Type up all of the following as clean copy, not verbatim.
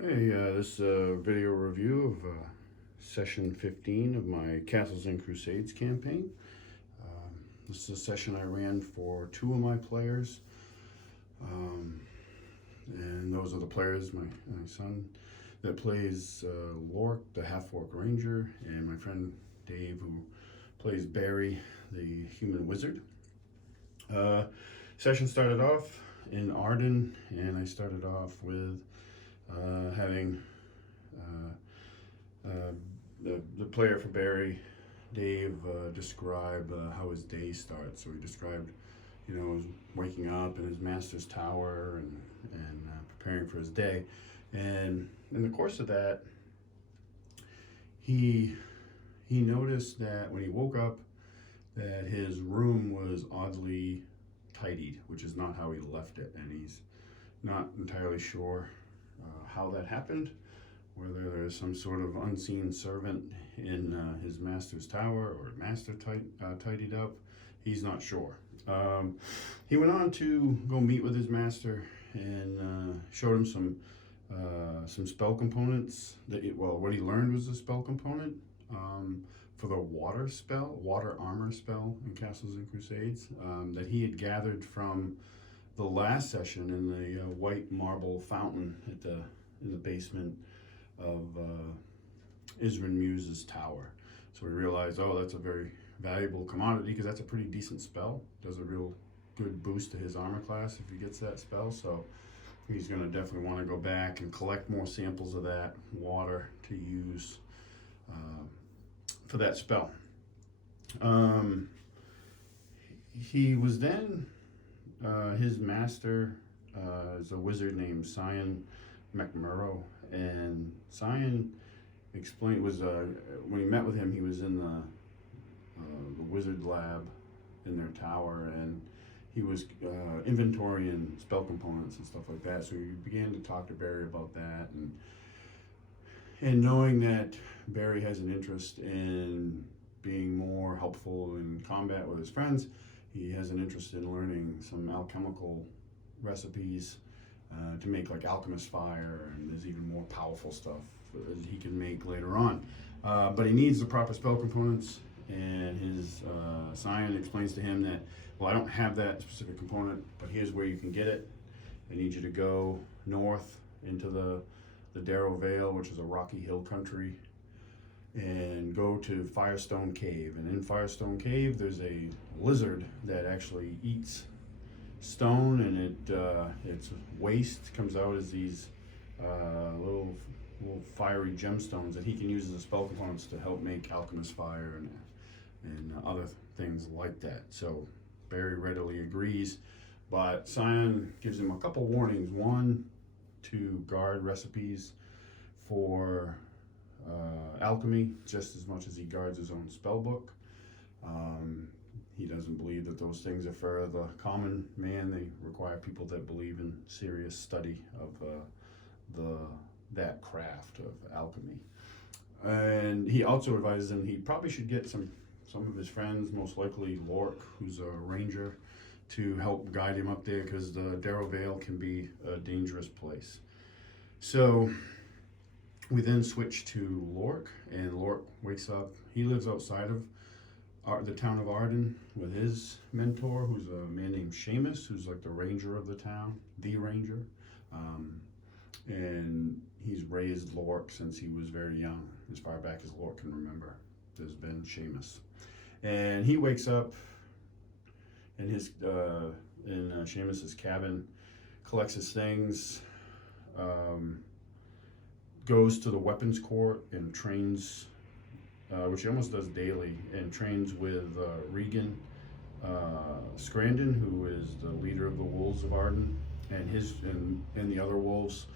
Hey, this video review of session 15 of my Castles and Crusades campaign. This is a session I ran for two of my players, um, and those are the players, my son that plays Lork, the half-orc ranger, and my friend Dave, who plays Barry, the human wizard. Uh, Session started off in Arden, and I started off with having uh, the player for Barry, Dave, describe how his day starts. So he described, his waking up in his master's tower and preparing for his day. And in the course of that, he he noticed that when he woke up, that his room was oddly tidied, which is not how he left it, and he's not entirely sure how that happened, whether there's some sort of unseen servant in his master's tower or master tidied up. He's not sure. He went on to go meet with his master and showed him some spell components. What he learned was a spell component for the water armor spell in Castles and Crusades that he had gathered from the last session in the white marble fountain in the basement of Isrin Muse's tower. So we realized, oh, that's a very valuable commodity because that's a pretty decent spell. Does a real good boost to his armor class if he gets that spell. So he's going to definitely want to go back and collect more samples of that water to use for that spell. He was then his master is a wizard named Cyan McMurrow, and Cyan explained was when he met with him, he was in the wizard lab in their tower, and he was inventorying spell components and stuff like that. So he began to talk to Barry about that, and knowing that Barry has an interest in being more helpful in combat with his friends, he has an interest in learning some alchemical recipes to make like alchemist fire, and there's even more powerful stuff that he can make later on. But he needs the proper spell components, and his Cyan explains to him that, well, I don't have that specific component, but here's where you can get it. I need you to go north into the Darrowvale, which is a rocky hill country, and go to Firestone Cave. And in Firestone Cave, there's a lizard that actually eats stone, and its waste comes out as these little fiery gemstones that he can use as spell components to help make alchemist fire and other things like that. So Barry readily agrees, but Cyan gives him a couple warnings. One, to guard recipes for alchemy just as much as he guards his own spell book. He doesn't believe that those things are for the common man. They require people that believe in serious study of that craft of alchemy. And he also advises him he probably should get some of his friends, most likely Lork, who's a ranger, to help guide him up there, because the Darrowvale can be a dangerous place. So we then switch to Lork, and Lork wakes up. He lives outside of the town of Arden with his mentor, who's a man named Seamus, who's like the ranger of the town, the ranger. And he's raised Lork since he was very young, as far back as Lork can remember. There's been Seamus. And he wakes up in his Seamus's cabin, collects his things, goes to the weapons court and trains, which he almost does daily, and trains with Regan Scrandon, who is the leader of the Wolves of Arden, and the other wolves.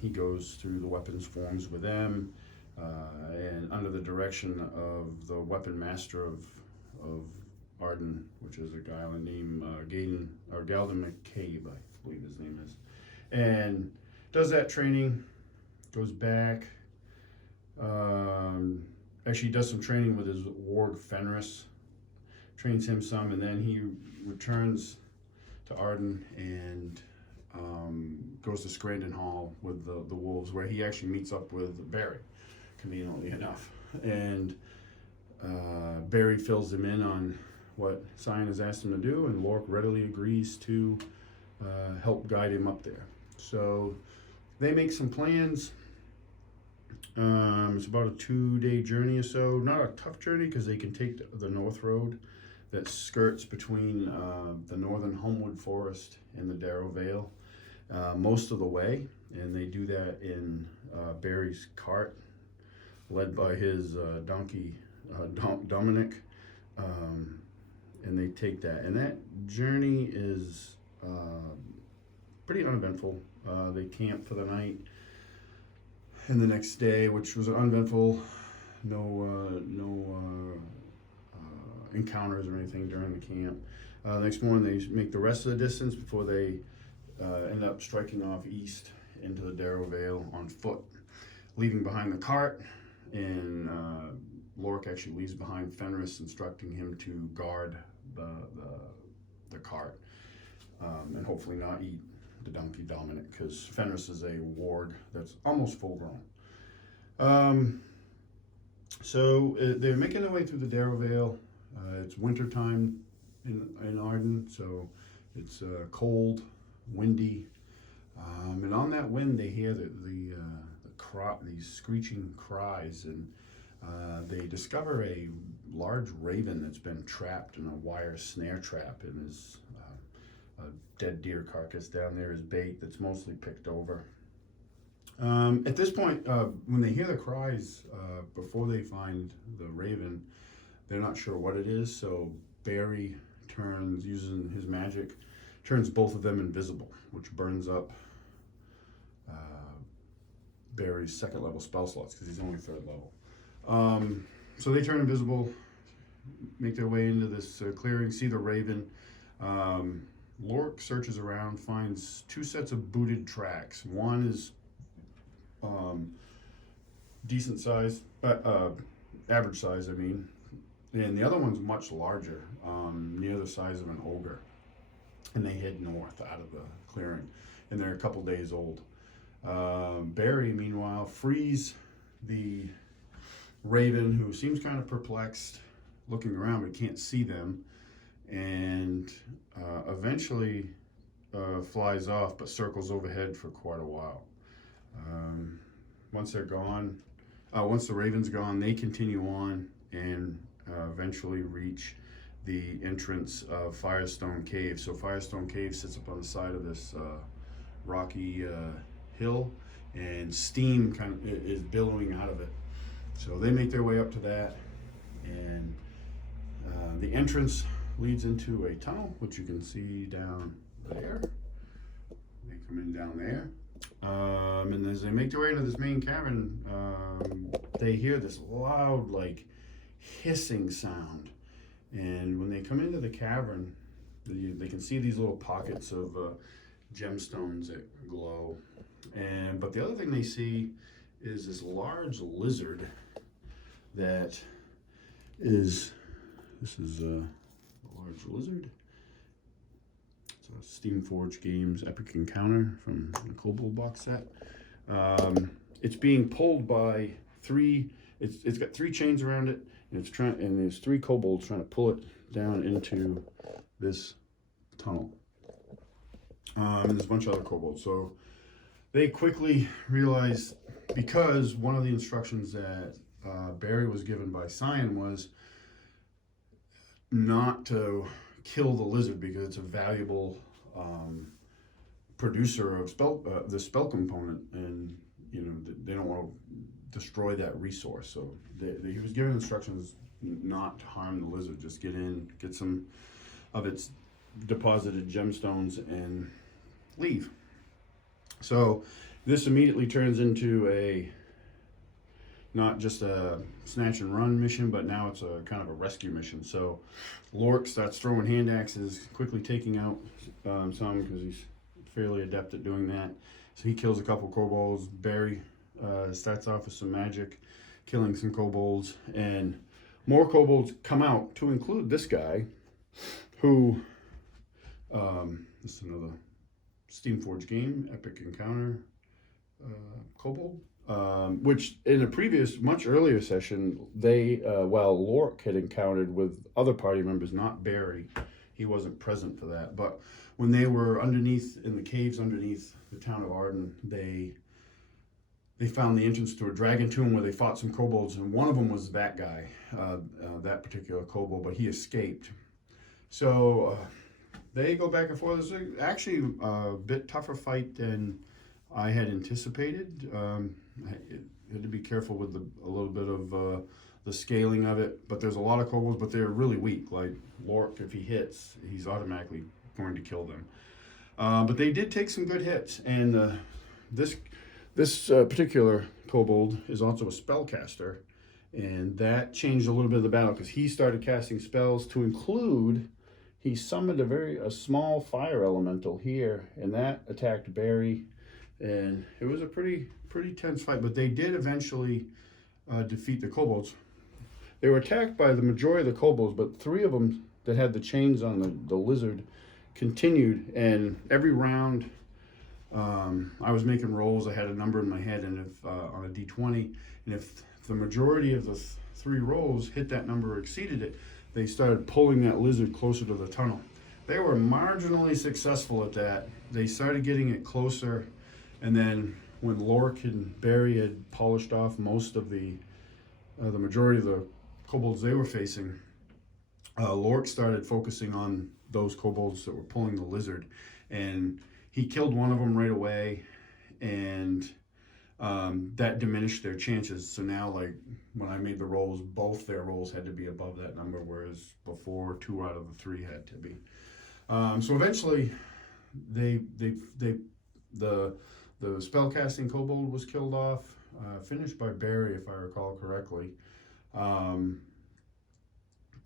He goes through the weapons forms with them, and under the direction of the weapon master of Arden, which is a guy named Galden McCabe, I believe his name is, and does that training. Goes back, actually does some training with his warg Fenris, trains him some, and then he returns to Arden and goes to Scranton Hall with the wolves, where he actually meets up with Barry, conveniently enough. And Barry fills him in on what Sion has asked him to do, and Lork readily agrees to help guide him up there. So they make some plans. It's about a 2-day journey or so. Not a tough journey because they can take the north road that skirts between the northern Homewood Forest and the Darrowvale most of the way. And they do that in Barry's cart, led by his donkey, Dominic. And they take that. And that journey is pretty uneventful. They camp for the night. And the next day, which was uneventful, no encounters or anything during the camp. The next morning, they make the rest of the distance before they end up striking off east into the Darrowvale on foot, leaving behind the cart. And Lork actually leaves behind Fenris, instructing him to guard the cart and hopefully not eat the donkey Dominic, because Fenris is a warg that's almost full grown. So they're making their way through the Darrowvale. It's winter time in Arden, so it's cold, windy, and on that wind they hear these screeching cries, and they discover a large raven that's been trapped in a wire snare trap, and is a dead deer carcass down there as bait that's mostly picked over. At this point, when they hear the cries, before they find the raven, they're not sure what it is, so Barry using his magic, turns both of them invisible, which burns up Barry's 2nd level spell slots, because he's only 3rd level. So they turn invisible, make their way into this clearing, see the raven. Lork searches around, finds 2 sets of booted tracks. One is decent size, average size, I mean, and the other one's much larger, near the size of an ogre. And they head north out of the clearing, and they're a couple days old. Barry, meanwhile, frees the raven, who seems kind of perplexed, looking around but can't see them, and eventually flies off, but circles overhead for quite a while. Once they're gone, once the raven's gone, they continue on and eventually reach the entrance of Firestone Cave. So Firestone Cave sits up on the side of this rocky hill, and steam kind of is billowing out of it. So they make their way up to that, and the entrance leads into a tunnel, which you can see down there. They come in down there. And as they make their way into this main cavern, they hear this loud, like, hissing sound. And when they come into the cavern, they can see these little pockets of gemstones that glow. But the other thing they see is this large lizard that is, this is a large lizard. Steamforged Games Epic Encounter from the Kobold box set. It's being pulled by it's got 3 chains around it, and there's 3 kobolds trying to pull it down into this tunnel. And there's a bunch of other kobolds. So they quickly realize, because one of the instructions that Barry was given by Sion was not to kill the lizard, because it's a valuable producer of the spell component, and they don't want to destroy that resource. So he was given instructions not to harm the lizard, just get in, get some of its deposited gemstones, and leave. So this immediately turns into not just a snatch and run mission, but now it's a kind of a rescue mission. So Lork starts throwing hand axes, quickly taking out some, because he's fairly adept at doing that. So he kills a couple kobolds. Barry starts off with some magic, killing some kobolds, and more kobolds come out, to include this guy, who this is another Steamforged game, Epic Encounter, Kobold. Which in a previous, much earlier session, while Lork had encountered with other party members, not Barry, he wasn't present for that, but when they were underneath, in the caves underneath the town of Arden, they found the entrance to a dragon tomb where they fought some kobolds, and one of them was that guy, that particular kobold, but he escaped. So they go back and forth. It's actually a bit tougher fight than I had anticipated. I had to be careful with a little bit of the scaling of it, but there's a lot of kobolds, but they're really weak. Like Lork, if he hits, he's automatically going to kill them. But they did take some good hits, and this particular kobold is also a spellcaster, and that changed a little bit of the battle because he started casting spells to include. He summoned a small fire elemental here, and that attacked Barry, and it was a pretty tense fight. But they did eventually defeat the kobolds. They were attacked by the majority of the kobolds, but 3 of them that had the chains on the lizard continued, and every round I was making rolls. I had a number in my head, and if on a d20, and if the majority of the 3 rolls hit that number or exceeded it, they started pulling that lizard closer to the tunnel. They were marginally successful at that. They started getting it closer, and then when Lork and Barry had polished off most of the majority of the kobolds they were facing, Lork started focusing on those kobolds that were pulling the lizard, and he killed one of them right away, and that diminished their chances. So now, like, when I made the rolls, both their rolls had to be above that number, whereas before 2 out of the 3 had to be. So eventually, the spellcasting kobold was killed off, finished by Barry, if I recall correctly, and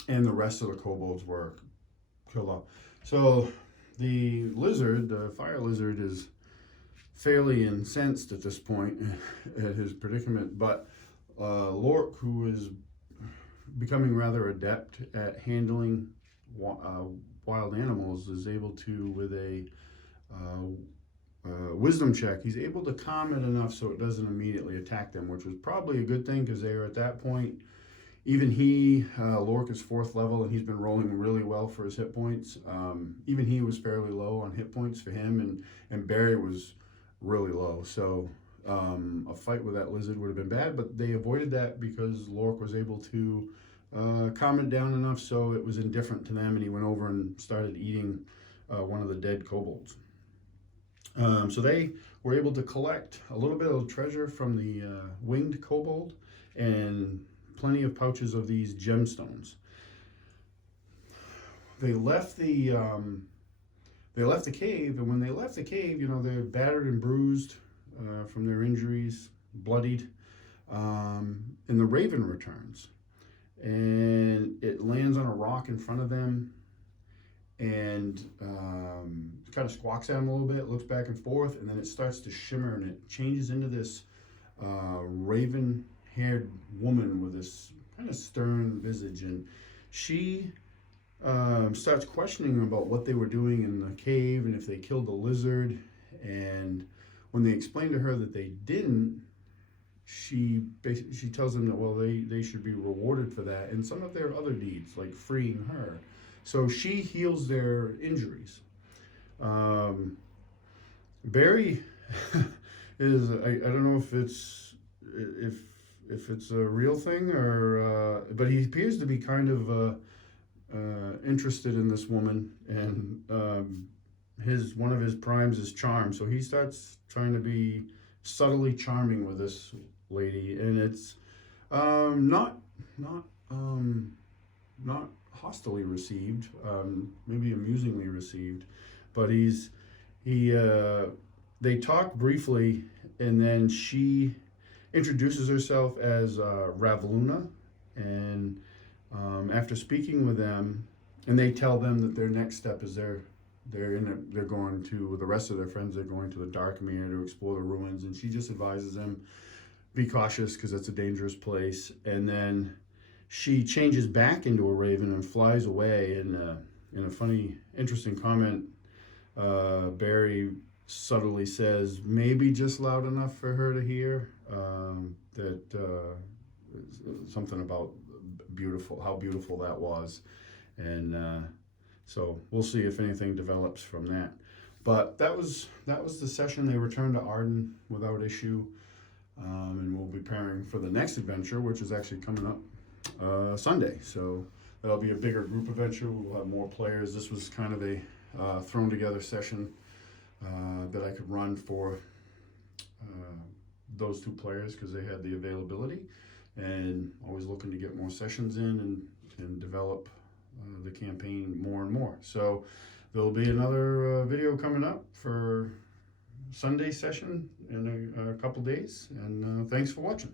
the rest of the kobolds were killed off. So the lizard, the fire lizard, is fairly incensed at this point at his predicament, but Lork, who is becoming rather adept at handling wild animals, is able to, with a wisdom check, he's able to calm it enough so it doesn't immediately attack them, which was probably a good thing because they are at that point. Even Lork is 4th level, and he's been rolling really well for his hit points. Even he was fairly low on hit points for him, and Barry was really low. So a fight with that lizard would have been bad, but they avoided that because Lork was able to calm it down enough so it was indifferent to them, and he went over and started eating one of the dead kobolds. So they were able to collect a little bit of treasure from the winged kobold and plenty of pouches of these gemstones. They left the cave, and when they left the cave, they're battered and bruised from their injuries, bloodied, and the raven returns, and it lands on a rock in front of them, and kind of squawks at them a little bit, looks back and forth, and then it starts to shimmer, and it changes into this raven-haired woman with this kind of stern visage, and she starts questioning about what they were doing in the cave and if they killed the lizard. And when they explain to her that they didn't, she tells them that, well, they should be rewarded for that and some of their other deeds, like freeing her. So she heals their injuries. Barry is, I don't know if it's a real thing or but he appears to be kind of interested in this woman, and one of his primes is charm, so he starts trying to be subtly charming with this lady, and it's not hostilely received, maybe amusingly received, but they talk briefly, and then she introduces herself as Ravluna, and after speaking with them, and they tell them that their next step is they're going to, with the rest of their friends, they're going to the Darkmere to explore the ruins, and she just advises them, be cautious because it's a dangerous place. And then she changes back into a raven and flies away. And in a funny, interesting comment, Barry subtly says maybe just loud enough for her to hear, that something about beautiful, how beautiful that was. And so we'll see if anything develops from that. But that was the session. They returned to Arden without issue, and we'll be preparing for the next adventure, which is actually coming up Sunday. So that'll be a bigger group adventure. We'll have more players. This was kind of a thrown together session that I could run for those two players because they had the availability, and always looking to get more sessions in and develop the campaign more and more. So there'll be another video coming up for Sunday session in a couple days, and thanks for watching.